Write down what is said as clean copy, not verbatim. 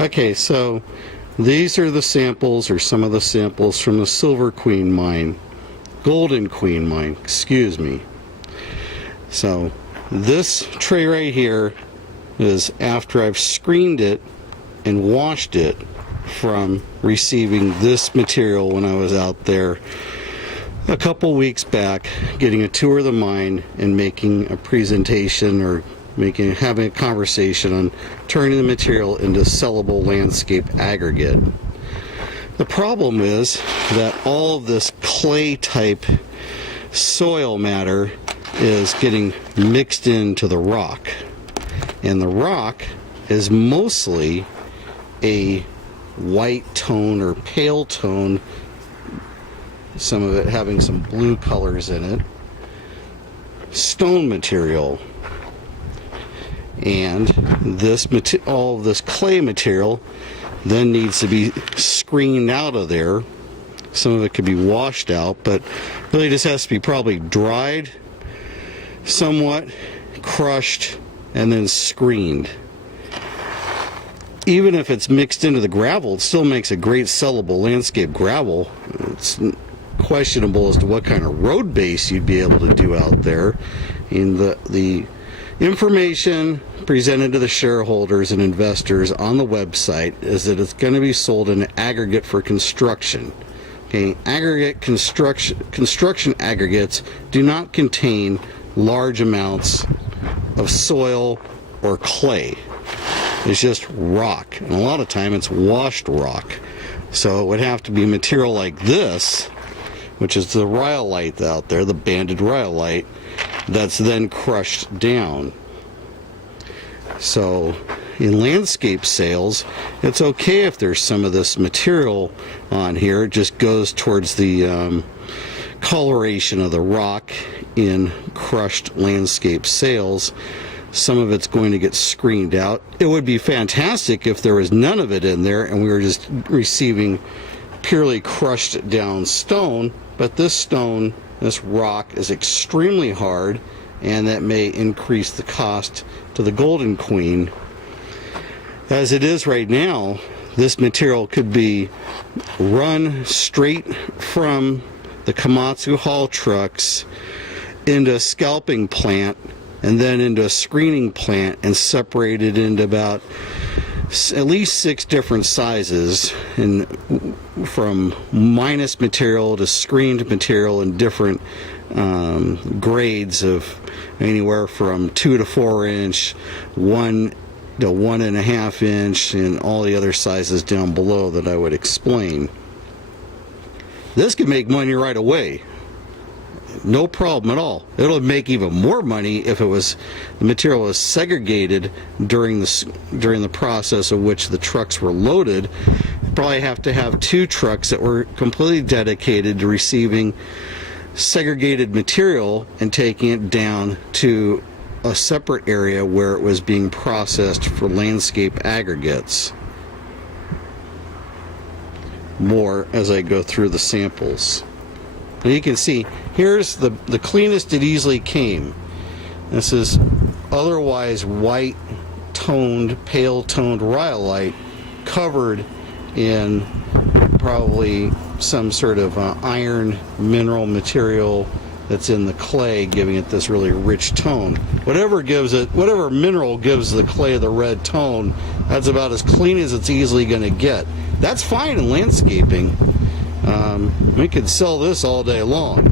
Okay, so these are the samples, or some of the samples from the Silver Queen mine. Golden Queen mine, excuse me. So this tray right here is after I've screened it and washed it from receiving this material when I was out there a couple weeks back getting a tour of the mine and making a presentation, or having a conversation on turning the material into sellable landscape aggregate. The problem is that all of this clay type soil matter is getting mixed into the rock, and the rock is mostly a white tone or pale tone, some of it having some blue colors in it, stone material. And this all of this clay material then needs to be screened out of there. Some of it could be washed out, but really just has to be probably dried somewhat, crushed, and then screened. Even if it's mixed into the gravel, it still makes a great sellable landscape gravel. It's questionable as to what kind of road base you'd be able to do out there. And the information presented to the shareholders and investors on the website is that it's going to be sold in aggregate for construction. Okay, aggregate construction aggregates do not contain large amounts of soil or clay. It's just rock, and a lot of time it's washed rock. So it would have to be material like this, which is the rhyolite out there, the banded rhyolite, that's then crushed down. So in landscape sales, it's okay if there's some of this material on here. It just goes towards the coloration of the rock in crushed landscape sales. Some of it's going to get screened out. It would be fantastic if there was none of it in there and we were just receiving purely crushed down stone, but this stone, this rock, is extremely hard, and that may increase the cost to the Golden Queen. As it is right now, this material could be run straight from the Komatsu haul trucks into a scalping plant and then into a screening plant and separated into about at least 6 different sizes, and from minus material to screened material in different grades of anywhere from 2 to 4 inch, 1 to 1.5 inch, and all the other sizes down below that I would explain. This could make money right away. No problem at all. It'll make even more money if the material was segregated during the process of which the trucks were loaded. You'd probably have to have 2 trucks that were completely dedicated to receiving segregated material and taking it down to a separate area where it was being processed for landscape aggregates. More as I go through the samples. And you can see, here's the cleanest it easily came. This is otherwise white toned, pale toned rhyolite covered in probably some sort of iron mineral material that's in the clay, giving it this really rich tone. Whatever mineral gives the clay the red tone, that's about as clean as it's easily going to get. That's fine in landscaping. We could sell this all day long.